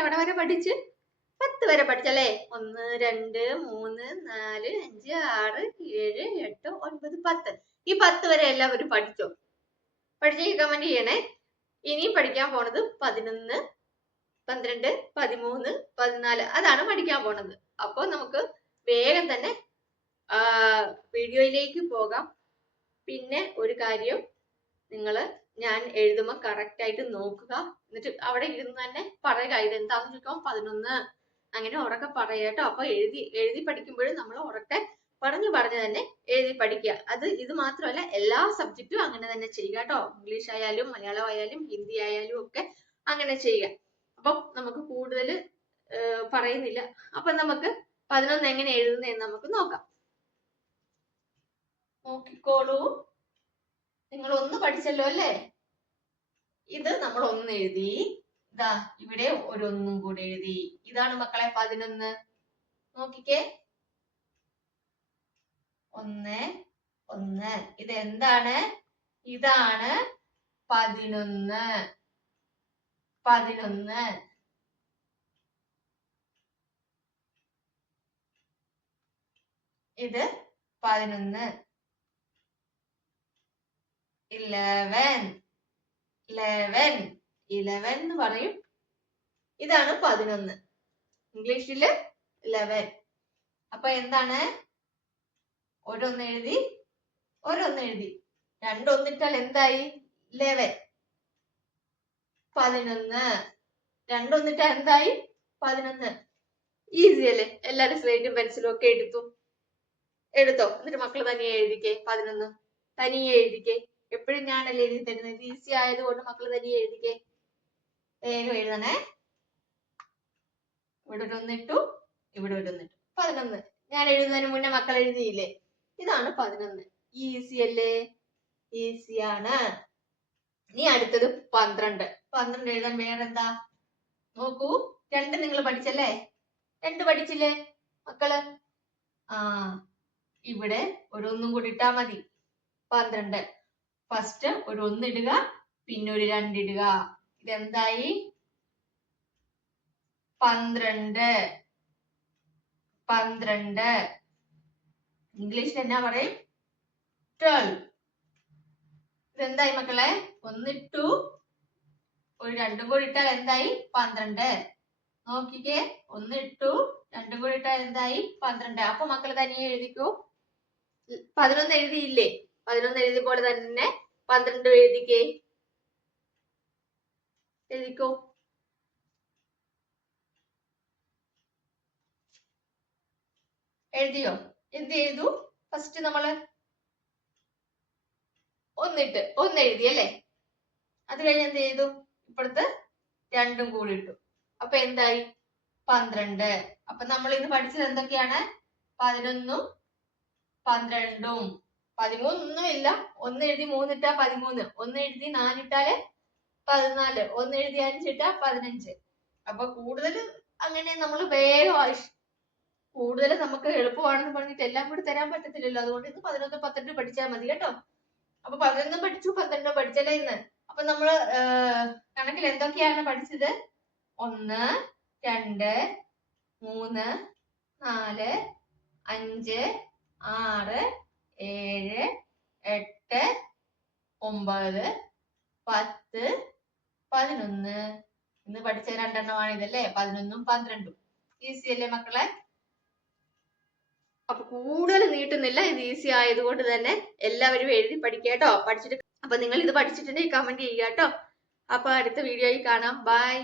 എവിടെ വരെ പഠിച്ച്? 10 വരെ പഠിച്ചല്ലേ? 1 2 3 4 5 6 7 8 9 10. ഈ 10 വരെ എല്ലാവരും പഠിച്ചോ? പഠിച്ചെങ്കിൽ കമന്റ് ചെയ്യണേ. ഇനി പഠിക്കാൻ പോണത് 11 12 13 14 അതാണ് പഠിക്കാൻ പോണത്. അപ്പോൾ നമുക്ക് വേഗം തന്നെ വീഡിയോയിലേക്ക് പോകാം. പിന്നെ ഒരു കാര്യം, ഞാൻ എഴുതുമ്പോൾ കറക്റ്റ് ആയിട്ട് നോക്കുക. എന്നിട്ട് അവിടെ ഇരുന്ന് തന്നെ പറയുക. ഇതെന്താന്ന് ചോദിക്കാം 11 അങ്ങനെ ഉറക്കെ പറയുക കേട്ടോ. അപ്പൊ എഴുതി പഠിക്കുമ്പോഴും നമ്മൾ ഉറക്കെ പറഞ്ഞു തന്നെ എഴുതി പഠിക്കുക. ഇത് മാത്രമല്ല, എല്ലാ സബ്ജക്റ്റും അങ്ങനെ തന്നെ ചെയ്യുക കേട്ടോ. ഇംഗ്ലീഷ് ആയാലും മലയാളം ആയാലും ഹിന്ദി ആയാലും ഒക്കെ അങ്ങനെ ചെയ്യുക. അപ്പം നമുക്ക് കൂടുതൽ പറയുന്നില്ല. അപ്പൊ നമുക്ക് 11 എങ്ങനെ എഴുതുന്നതെന്ന് നമുക്ക് നോക്കാം. നോക്കിക്കോളൂ. നിങ്ങൾ 1 പഠിച്ചല്ലോ അല്ലേ? ഇത് നമ്മൾ 1 എഴുതി. ഇതാ ഇവിടെ ഒരു 1 കൂടെ എഴുതി. ഇതാണ് മക്കളെ 11. നോക്കിക്കേ, 1 1. ഇത് എന്താണ്? ഇതാണ് 11. 11. ഇത് 11. 11 എന്ന് പറയും. ഇതാണ് 11. ഇംഗ്ലീഷില് 11. അപ്പൊ എന്താണ്? ഒരൊന്ന് എഴുതി, ഒരൊന്ന് എഴുതി. 2 ഒന്നിട്ടാൽ എന്തായി? 11. 11. 2 ഒന്നിട്ടാൽ എന്തായി? 11. ഈസി അല്ലേ? എല്ലാരും സ്ലേറ്റും പെൻസിലും ഒക്കെ എടുത്തോ? എന്നിട്ട് മക്കൾ തനിയെ എഴുതിക്കേ. 11 തനിയെ എഴുതിക്കേ. എപ്പോഴും ഞാനല്ലേ എഴുതി തരുന്നത്. ഈസി ആയതുകൊണ്ട് മക്കൾ തനിയെ എഴുതിക്കേ. വേഗം എഴുതണേ. ഇവിടെ ഒരു 1 ഇട്ടു, ഇവിടെ ഒരു 1 ഇട്ടു. 11. ഞാൻ എഴുതുന്നതിന് മുന്നേ മക്കൾ എഴുതിയില്ലേ? ഇതാണ് 11. ഈസി അല്ലേ? ഈസിയാണ്. ഇനി അടുത്തത് 12. 12 എഴുതാൻ വേറെന്താ? നോക്കൂ, 2 നിങ്ങൾ പഠിച്ചല്ലേ? 2 പഠിച്ചില്ലേ മക്കള്? ഇവിടെ ഒരു 1 കൂടി ഇട്ടാ മതി. 12. ഫസ്റ്റ് ഒരു 1 ഇടുക, പിന്നെ ഒരു 2 ഇടുക. ഇതെന്തായി? 12. 12. ഇംഗ്ലീഷിൽ എന്നാ പറയും? 12. ഇതെന്തായി മക്കളെ? 1 ഇട്ടു, ഒരു 2 കൂടി ഇട്ടാൽ എന്തായി? 12. നോക്കിക്കേ, 1 ഇട്ടു, 2 കൂടി ഇട്ടാൽ എന്തായി? 12. അപ്പൊ മക്കൾ തനിയെ എഴുതിക്കോ. 11 എഴുതിയില്ലേ? 11 എഴുതിയ പോലെ തന്നെ 12 എഴുതിക്കേ. എഴുതിക്കോ. എഴുതിയോ? എന്ത് ചെയ്തു? ഫസ്റ്റ് നമ്മള് 1 എഴുതി അല്ലേ? അത് കഴിഞ്ഞ് എന്ത് ചെയ്തു? ഇപ്പുറത്ത് 2 കൂടി ഇട്ടു. അപ്പൊ എന്തായി? 12. അപ്പൊ നമ്മൾ ഇന്ന് പഠിച്ചത് എന്തൊക്കെയാണ്? 11ഉം 12ഉം. 13 ഒന്നും ഇല്ല. 1 എഴുതി 3 ഇട്ടാ 13. 1 എഴുതി 4 ഇട്ടാല് 14. 1 എഴുതി 5 ഇട്ടാ 15. അപ്പൊ കൂടുതൽ അങ്ങനെ നമ്മൾ വേഗം കൂടുതൽ നമുക്ക് എളുപ്പമാണെന്ന് പറഞ്ഞിട്ട് എല്ലാം കൂടി തരാൻ പറ്റത്തില്ലല്ലോ. അതുകൊണ്ട് ഇന്ന് 11 12 പഠിച്ചാൽ മതി കേട്ടോ. അപ്പൊ 11 പഠിച്ചു, 12 പഠിച്ചല്ലേ ഇന്ന്? അപ്പൊ നമ്മള് കണക്കിൽ എന്തൊക്കെയാണ് പഠിച്ചത്? 1 2 3 4 5 6 7 8 9 10 11. ഇന്ന് പഠിച്ച 2 എണ്ണമാണ് ഇതല്ലേ? 11ഉം 12ഉം. ഈസി അല്ലേ മക്കളെ? അപ്പൊ കൂടുതൽ നീട്ടുന്നില്ല. ഇത് ഈസി ആയതുകൊണ്ട് തന്നെ എല്ലാവരും എഴുതി പഠിക്കുക കേട്ടോ. അപ്പൊ നിങ്ങൾ ഇത് പഠിച്ചിട്ടുണ്ടെങ്കിൽ കമന്റ് ചെയ്യുക കേട്ടോ. അപ്പൊ അടുത്ത വീഡിയോയിൽ കാണാം. ബൈ.